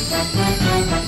Thank